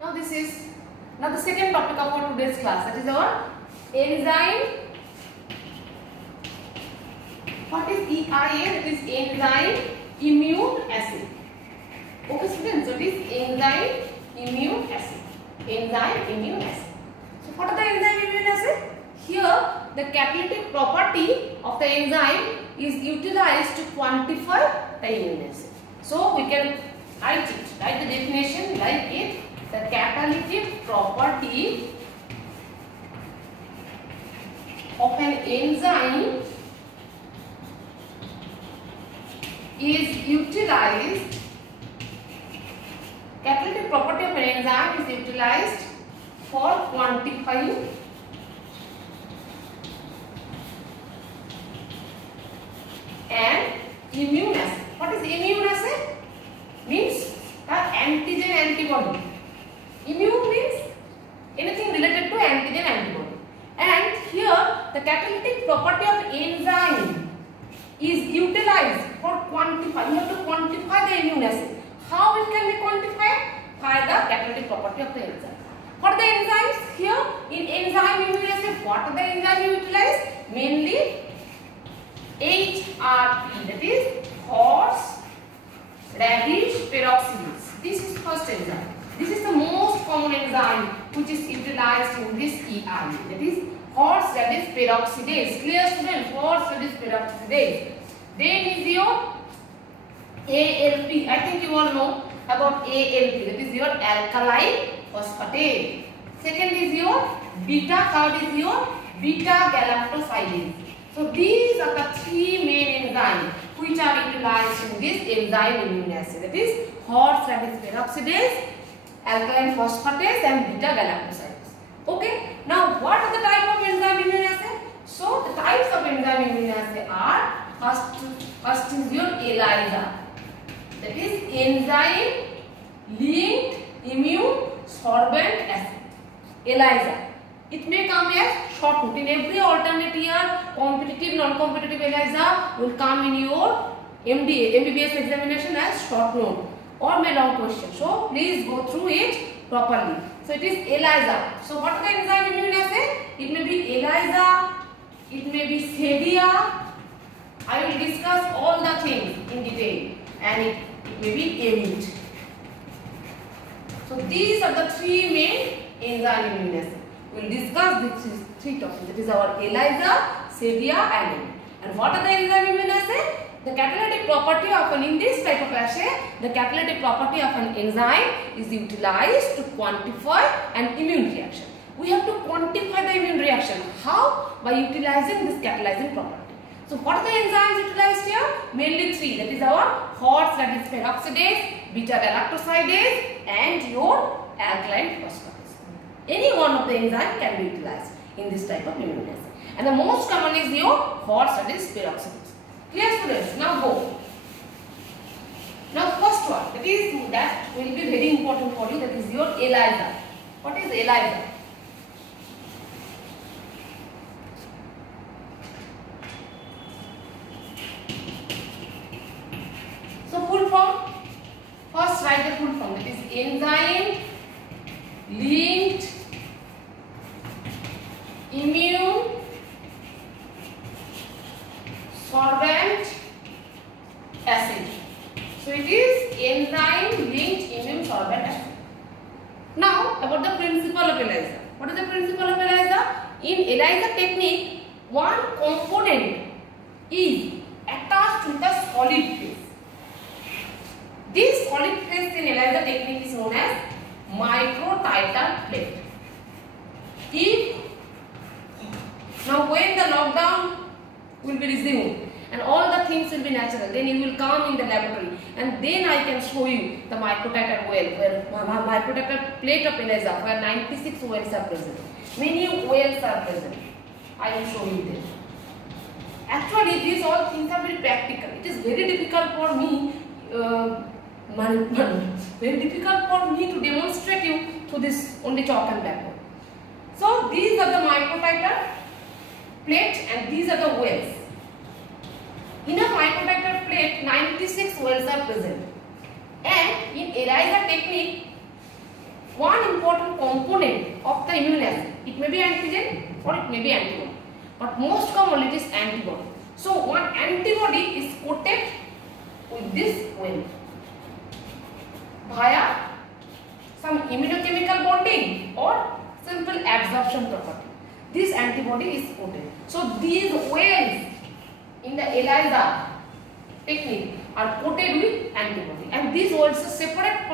Now the second topic of our today's class, that is our enzyme. What is EIA? It is enzyme immune acid. Okay students, so it is enzyme immune acid. Enzyme immune acid. So what are the enzyme immune acid? Here the catalytic property of the enzyme is utilized to quantify the immune acid. So we can write the definition like it. The catalytic property of an enzyme is utilized. Catalytic property of an enzyme is utilized for quantifying an immune acid. What is immune acid? Means the antigen antibody. Immune means anything related to antigen antibody. And here the catalytic property of enzyme is utilized for quantify. You have to quantify the immune acid. How it can be quantified? By the catalytic property of the enzyme. What are the enzymes? Here in enzyme immune acid, what are the enzymes you utilize? Mainly HRP, that is horse radish peroxidase. This is first enzyme. This is the most common enzyme which is utilized in this EIA, that is horse radish peroxidase. Clear students? Horse radish peroxidase. Then is your ALP. I think you all know about ALP, that is your alkaline phosphatase. Second is your beta, third is your beta galactosidase. So these are the three main enzymes which are utilized in this enzyme immune acid, that is horse radish peroxidase, alkaline phosphatase and beta galactosidase. Okay, now what are the type of enzyme immune acid? So the types of enzyme immune acid are, first is your ELISA, that is enzyme linked immune sorbent acid. ELISA. It may come as short note. In every alternate year, competitive, non-competitive ELISA will come in your MBBS examination as short note or may long question. So please go through it properly. So it is ELISA. So what is the enzyme immune acid? It may be ELISA, it may be CEDIA. I will discuss all the things in detail, and it may be EMIT. So these are the three main enzyme immune acid. We will discuss these three topics. That is our ELISA, CEDIA and EMIT. And what are the enzyme immune acid? The catalytic property of in this type of assay, the catalytic property of an enzyme is utilized to quantify an immune reaction. We have to quantify the immune reaction. How? By utilizing this catalyzing property. So what are the enzymes utilized here? Mainly three. That is our horse radish peroxidase, beta galactosidase and your alkaline phosphatase. Any one of the enzyme can be utilized in this type of immune acid. And the most common is your horse radish peroxidase. Clear students? Now go. Now first one, that will be very important for you, that is your ELISA. What is ELISA? So full form, first write the full form, that is enzyme linked immune sorbent acid. So it is enzyme linked immune sorbent acid. Now about the principle of ELISA. What is the principle of ELISA? In ELISA technique, one component is attached with a solid phase. This solid phase in ELISA technique is known as microtiter plate. Now when the lockdown will be resumed and all the things will be natural, then you will come in the laboratory and then I can show you the microtiter well, where microtiter plate of ELISA where 96 wells are present. Many wells are present. I will show you them. Actually these all things are very practical. It is very difficult for me very difficult for me to demonstrate you through this only chalk and blackboard. So these are the microtiter plate and these are the wells. In a microtiter plate, 96 wells are present. And in ELISA technique, one important component of the immune assay. It may be antigen or it may be antibody, but most commonly it is antibody. So one antibody is coated with this well via some immunochemical bonding or simple absorption property. This antibody is coated. So these wells in the ELISA technique are coated with antibody, and these wells are separate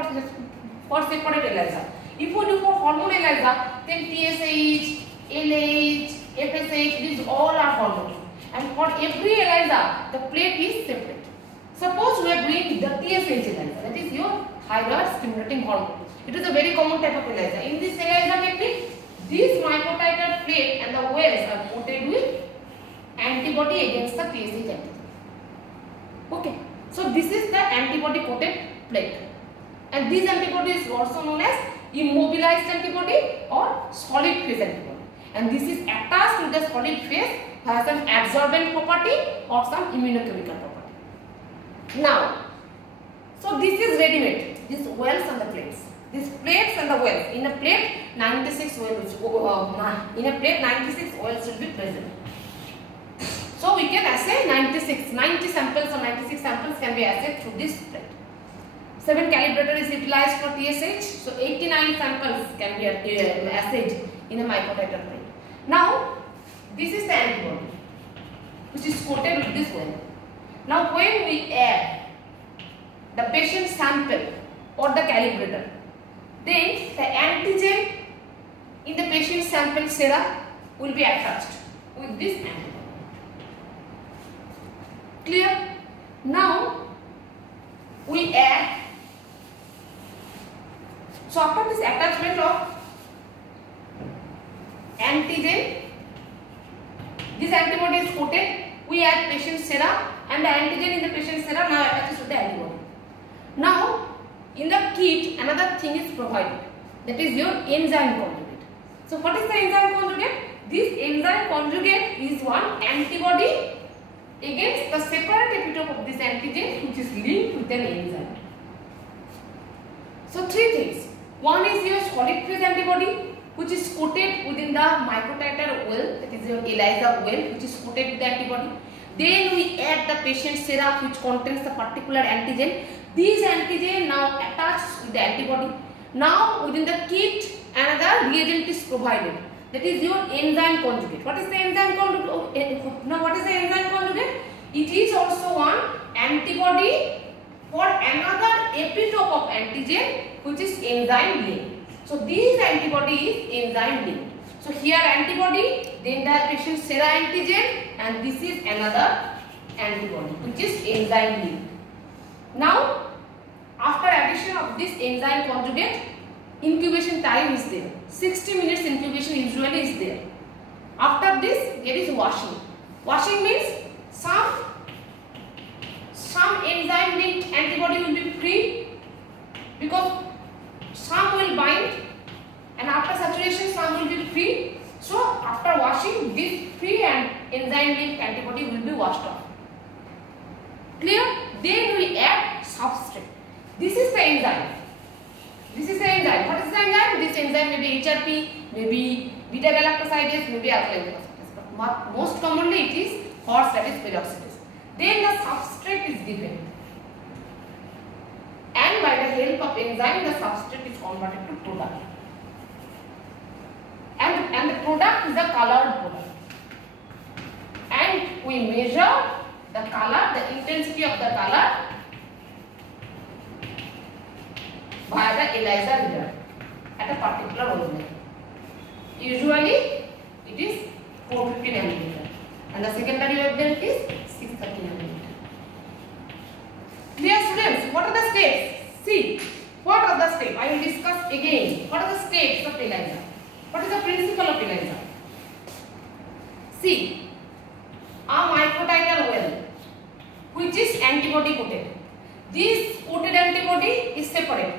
for separate ELISA. If we do for hormone ELISA, then TSH, LH, FSH, these all are hormones. And for every ELISA, the plate is separate. Suppose we are doing the TSH ELISA, that is your thyroid stimulating hormone. It is a very common type of ELISA. In this ELISA technique, this microtiter plate and the wells are coated with antibody against the TSH antigen. Okay, so this is the antibody coated plate, and this antibody is also known as immobilized antibody or solid phase antibody, and this is attached to the solid phase via some absorbent property or some immunochemical property. Now, so this is ready made, these wells and the plates. These plates and the wells, in a plate 96 wells will be present. So we can assay 90 samples or 96 samples can be assayed through this plate. 7 calibrator is utilized for TSH, so 89 samples can be assayed in a microtiter plate. Now this is the antibody which is coated with this well. Now when we add the patient sample or the calibrator, then the antigen in the patient sample sera will be attached with this antibody. Clear? Now we add, so after this attachment of antigen, this antibody is coated, we add patient sera, and the antigen in the patient sera now attaches to the antibody. Now in the kit another thing is provided, that is your enzyme conjugate. So what is the enzyme conjugate? This enzyme conjugate is one antibody against the separate epitope of this antigen which is linked with an enzyme. So three things. One is your solid phase antibody which is coated within the microtiter well, that is your ELISA well which is coated with the antibody. Then we add the patient sera which contains the particular antigen. These antigen now attached with the antibody. Now within the kit another reagent is provided, that is your enzyme conjugate. What is the enzyme conjugate? Now what is the enzyme conjugate? It is also one antibody for another epitope of antigen which is enzyme linked. So this antibody is enzyme linked. So here antibody, then the patient sera antigen, and this is another antibody which is enzyme linked. Now after addition of this enzyme conjugate, incubation time is there. 60 minutes incubation usually is there. After this there is washing. Washing means some enzyme linked antibody will be free because some will bind, and after saturation some will be free. So after washing, this free and enzyme linked antibody will be washed off. Clear? Then we add substrate. This is the enzyme. This is the enzyme. What is the enzyme? This enzyme may be HRP, maybe beta galactosidase, maybe alkaline phosphatase. But most commonly it is horse, that is peroxidase. Then the substrate is given, and by the help of enzyme the substrate is converted to product. And the product is a colored product. And we measure the color, the intensity of the color via the ELISA reader at a particular wavelength. Usually it is 450 nanometer and the secondary wavelength is 630 nanometer. Dear students, what are the steps? See, what are the steps? I will discuss again. What are the steps of ELISA? What is the principle of ELISA? See, a microtiter well which is antibody coated. This coated antibody is separate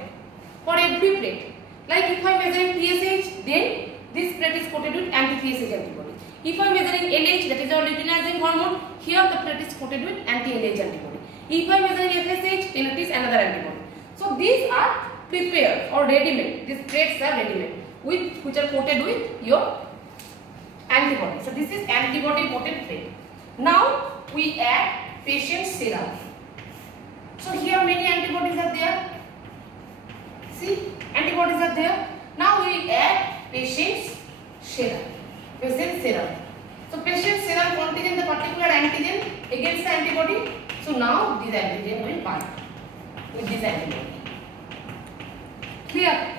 for every plate. Like if I am measuring TSH, then this plate is coated with anti-TSH antibody. If I am measuring LH, that is our luteinizing hormone, here the plate is coated with anti-LH antibody. If I am measuring FSH, then it is another antibody. So these are prepared or ready-made. These plates are ready-made which are coated with your antibody. So this is antibody coated plate. Now we add patient serum. So here many antibodies are there. See, antibodies are there. Now we add patient's serum. Patient serum. So patient serum contains the particular antigen against the antibody. So now this antigen will bind with this antibody. Clear?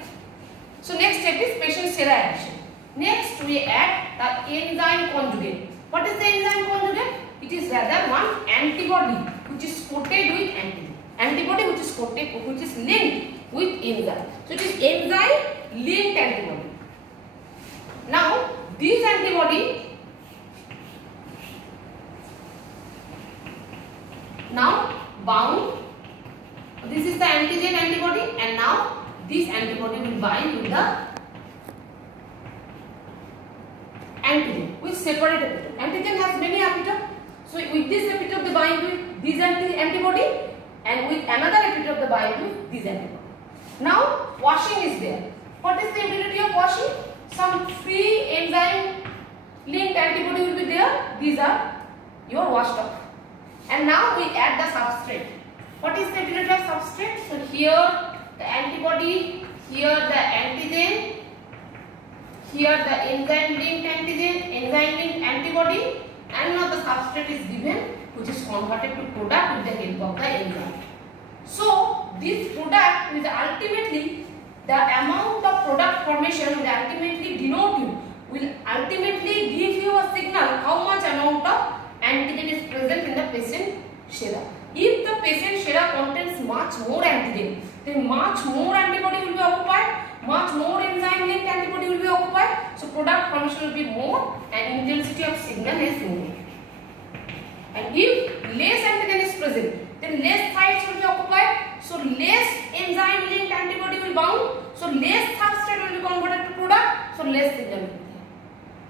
So next step is patient serum addition. Next we add the enzyme conjugate. What is the enzyme conjugate? It is rather one antibody which is coated with antigen. Antibody which is coated, which is linked with enzyme. So it is enzyme linked antibody. Now this antibody now bound. This is the antigen antibody, and now this antibody will bind with the antigen with separate epitope. Antigen has many epitope. So with this epitope they bind with this antibody, and with another epitope they bind with this antibody. Now washing is there. What is the ability of washing? Some free enzyme linked antibody will be there. These are your washed off. And now we add the substrate. What is the ability of substrate? So here the antibody, here the antigen, here the enzyme linked antigen, enzyme linked antibody, and now the substrate is given, which is converted to product with the help of the enzyme. So this product will ultimately, the amount of product formation will ultimately denote you, will ultimately give you a signal how much amount of antigen is present in the patient serum. If the patient serum contains much more antigen, then much more antibody will be occupied, much more enzyme linked antibody will be occupied. So product formation will be more and intensity of signal is more. And if less antigen is present, then less sites will be occupied. So less enzyme linked antibody will bound. So less substrate will be converted to product. So less signal will be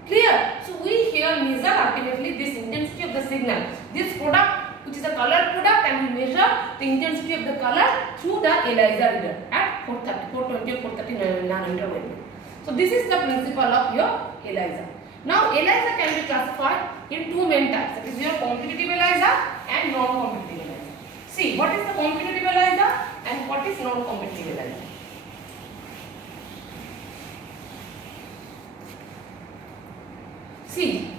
there. Clear? So we here measure ultimately this intensity of the signal. This product, which is a colored product, and we measure the intensity of the color through the ELISA reader at 420 or 430 nanometer wavelength. So this is the principle of your ELISA. Now ELISA can be classified in two main types. That is your competitive ELISA and non-competitive ELISA. See, what is the competitive ELISA and what is non-competitive ELISA? See,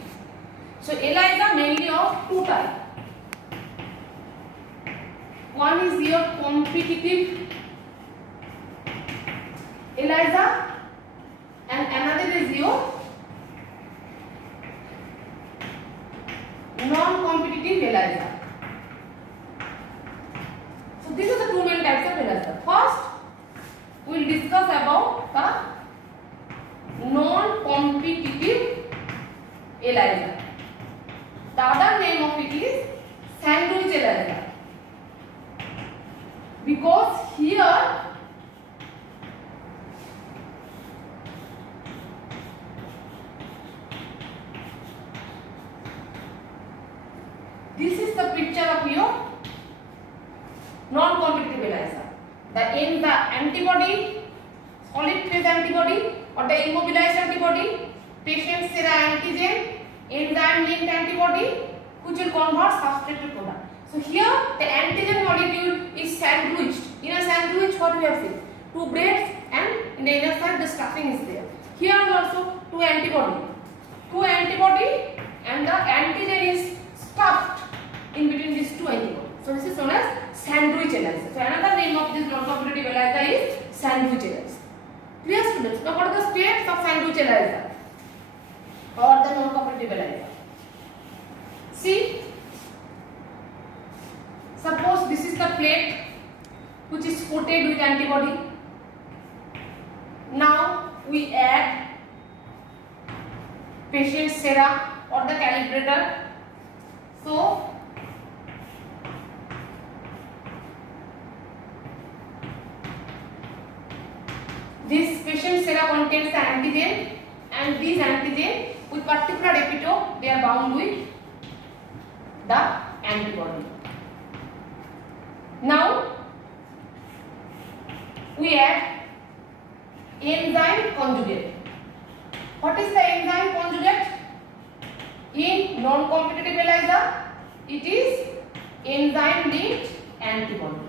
so ELISA mainly of two types. One is your competitive ELISA and another is your non-competitive ELISA. So these are the two main types of ELISA. First, we will discuss about the non-competitive ELISA. The other name of it is sandwich ELISA. Because here this is the picture of your non-competitive ELISA. The antibody, solid phase antibody or the immobilized antibody, patient serum antigen, enzyme linked antibody, which will convert substrate to product. So here the antigen molecule is sandwiched. In a sandwich, what we have seen? Two breads, and in the inner side the stuffing is there. Here also two antibody. Two antibody and the antigen is stuffed in between these two antibodies. So this is known as sandwich ELISA. So another name of this non-competitive ELISA is sandwich ELISA. Clear, students? Now what are the steps of sandwich ELISA or the non-competitive ELISA? See, suppose this is the plate which is coated with antibody. Now we add patient serum or the calibrator. So this patient serum contains the antigen, and these antigen with particular epitope they are bound with the antibody. Now we add enzyme conjugate. What is the enzyme conjugate? In non-competitive ELISA, it is enzyme linked antibody,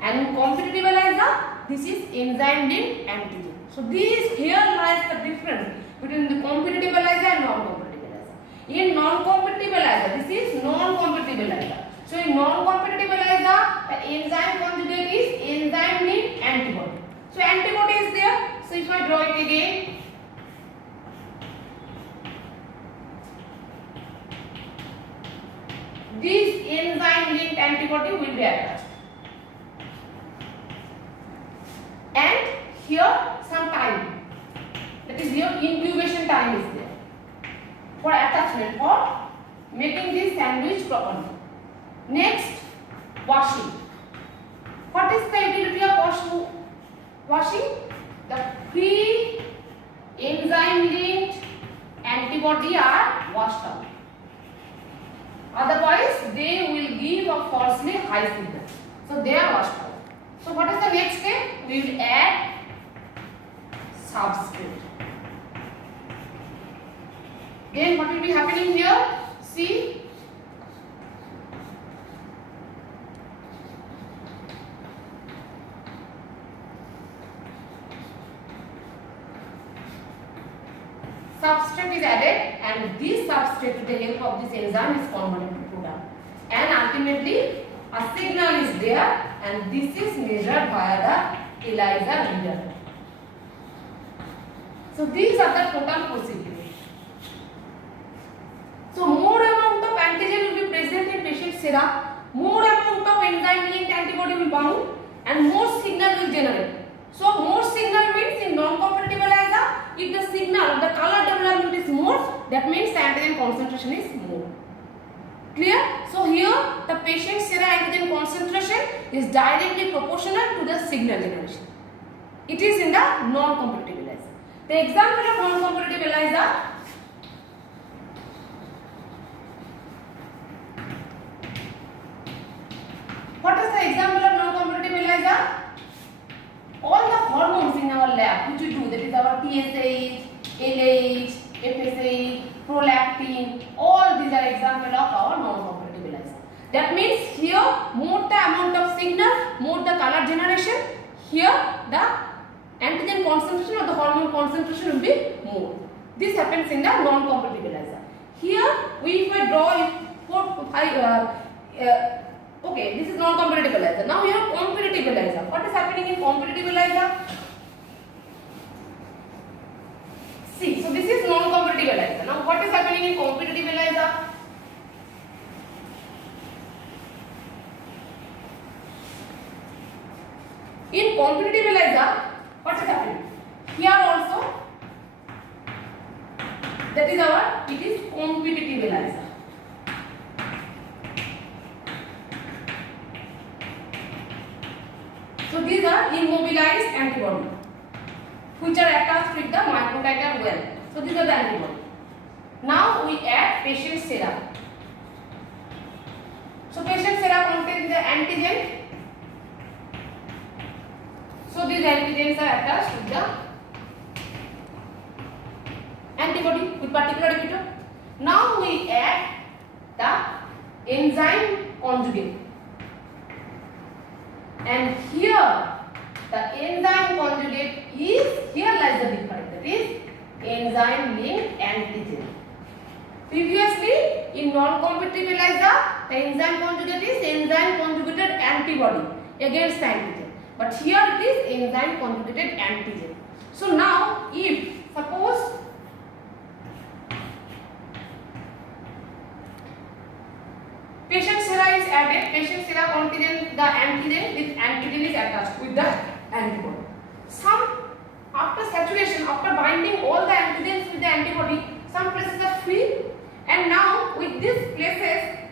and in competitive ELISA, this is enzyme linked antigen. So here lies the difference between the competitive ELISA and non-competitive ELISA. In non-competitive ELISA, this is non-competitive ELISA. So in non-competitive ELISA, the enzyme conjugate is enzyme linked antibody. So antibody is there. So if I draw it again, this enzyme linked antibody will be attached, and here some time, that is here incubation time is there for attachment, for making this sandwich properly. Next, washing. What is the utility of washing? The free enzyme linked antibody are washed out. Otherwise, they will give a falsely high signal. So they are washed out. So what is the next step? We will add substrate. Then what will be happening here? See, substrate is added, and this substrate with the help of this enzyme is converted to product, and ultimately a signal is there, and this is measured via the ELISA reader. So these are the total procedures. So more amount of antigen will be present in patient serum, more amount of enzyme linked antibody will bound, and more signal will generate. So more signal means in non-competitive ELISA, if the signal, the color development is more, that means the antigen concentration is more. Clear? So here the patient serum antigen concentration is directly proportional to the signal generation. It is in the non-competitive ELISA. The example of non-competitive ELISA, what is the example of non-competitive ELISA? All the hormones in our lab which we do, that is our TSH, LH, FSH, prolactin, all these are examples of our non-competitive ELISA. That means here more the amount of signal, more the color generation, here the antigen concentration or the hormone concentration will be more. This happens in the non-competitive ELISA. Here if I draw it okay, this is non-competitive ELISA. Now we have competitive ELISA. What is happening in competitive ELISA? See, so this is non-competitive ELISA. Now what is happening in competitive ELISA? In competitive ELISA, what is happening? Here also, that is it is competitive ELISA. So these are immobilized antibody which are attached with the microtiter well. So these are the antibody. Now we add patient serum. So patient serum contains the antigen. So these antigens are attached with the antibody with particular epitope. Now we add the enzyme conjugate. And here the enzyme conjugate is, here lies the difference, that is enzyme linked antigen. Previously in non-competitive ELISA, the enzyme conjugate is enzyme conjugated antibody against the antigen, but here it is enzyme conjugated antigen. So now if suppose patient serum is added, patient serum contains the antigen, this antigen is attached with the antibody. After saturation, after binding all the antigens with the antibody, some places are free, and now with these places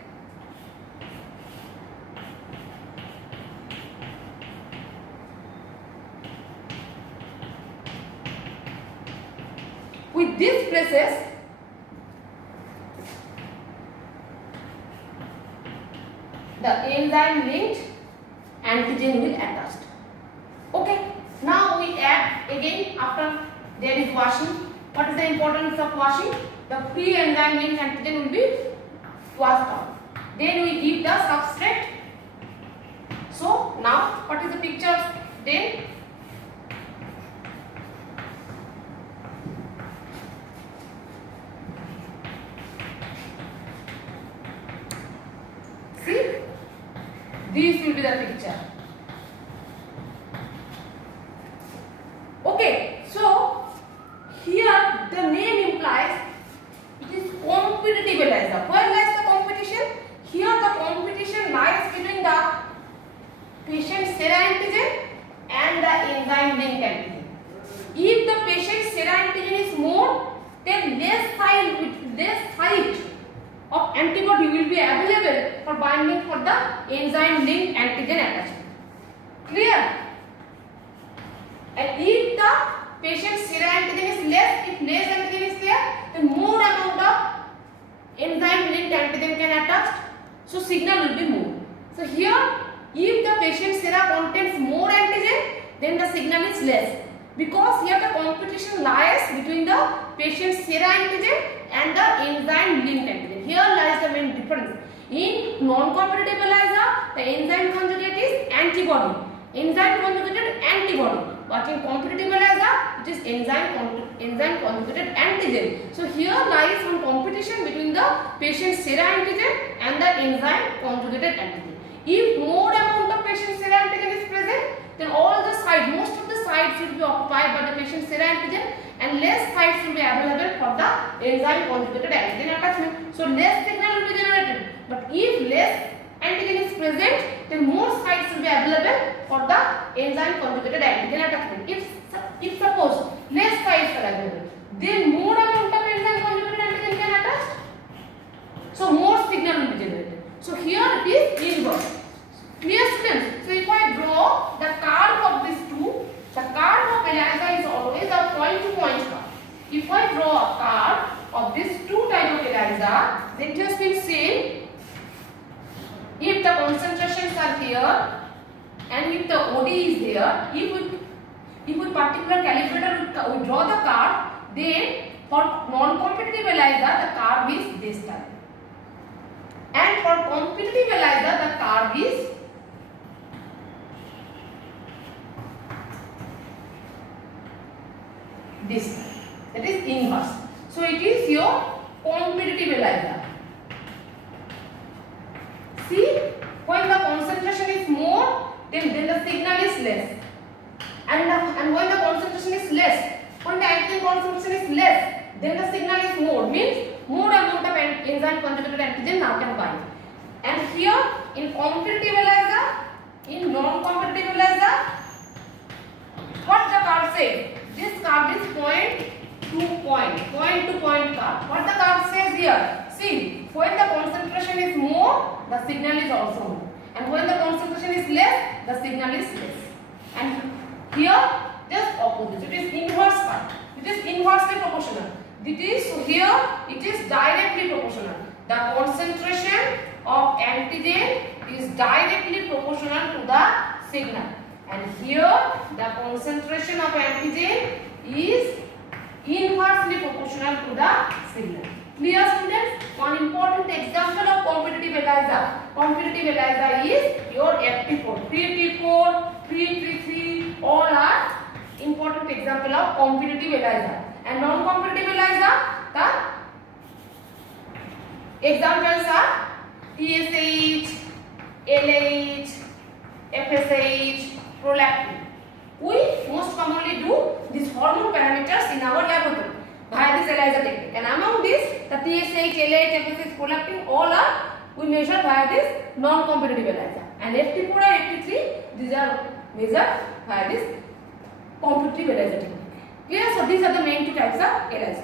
the enzyme linked antigen will attached. Okay. add again after there is washing. What is the importance of washing? The free enzyme linked antigen will be washed out. Then we give the substrate. So now what is the picture? Then see, this will be the picture. Okay, so here the name implies it is competitive ELISA. Where lies the competition? Here the competition lies between the patient sera antigen and the enzyme linked antigen. If the patient sera antigen is more, then less site of antibody will be available for binding for the enzyme linked antigen attachment. Clear? And if the patient sera antigen is less, if less antigen is there, then more amount of enzyme linked antigen can attach, so signal will be more. So here, if the patient sera contains more antigen, then the signal is less, because here the competition lies between the patient sera antigen and the enzyme linked antigen. Here lies the main difference. In non-competitive ELISA, the enzyme conjugate is antibody, enzyme conjugated antibody. But in competitive ELISA, it is enzyme conjugated antigen. So here lies one competition between the patient sera antigen and the enzyme conjugated antigen. If more amount of patient sera antigen is present, then all the sites, most of the sites will be occupied by the patient sera antigen, and less sites will be available for the enzyme conjugated antigen attachment. So less signal will be generated. But if less antigen is present, then more sites will be available for the enzyme conjugated antigen attachment. If suppose less sites are available, then more amount of enzyme conjugated antigen can attach, so more signal will be generated. So here it is inverse. Clear, students? So if I draw the curve of these two, the curve of ELISA is always a point-to-point curve. If I draw a curve of these two type of ELISA, then it has been seen, if the concentrations are here and if the OD is there, if we particular calibrator we draw the curve, then for non-competitive ELISA the curve is this type, and for competitive ELISA the curve is this type, that is inverse. So it is your competitive ELISA. See, when the concentration is more, then the signal is less, and when the concentration is less, when the antigen concentration is less, then the signal is more, means more amount of enzyme conjugated antigen now can bind. And here in competitive ELISA, in non-competitive ELISA, what the curve says? This curve is point-to-point curve. What the curve says here? See, when the concentration is more, the signal is also more, and when the concentration is less, the signal is less. And here, just opposite. It is inverse curve. It is inversely proportional. So here, it is directly proportional. The concentration of antigen is directly proportional to the signal, and here the concentration of antigen is inversely proportional to the signal. Clear, students? One important example of competitive ELISA. Competitive ELISA is your FT4, 3T4, 3T3, all are important example of competitive ELISA. And non-competitive ELISA, the examples are TSH, LH, FSH, prolactin. We most commonly do these hormone parameters in our laboratory via this ELISA technique, and among these the TSH, LH, FSH, prolactin all are we measure via this non-competitive ELISA, and FT4 and FT3 these are measured via this competitive ELISA technique. Clear? So these are the main two types of ELISA.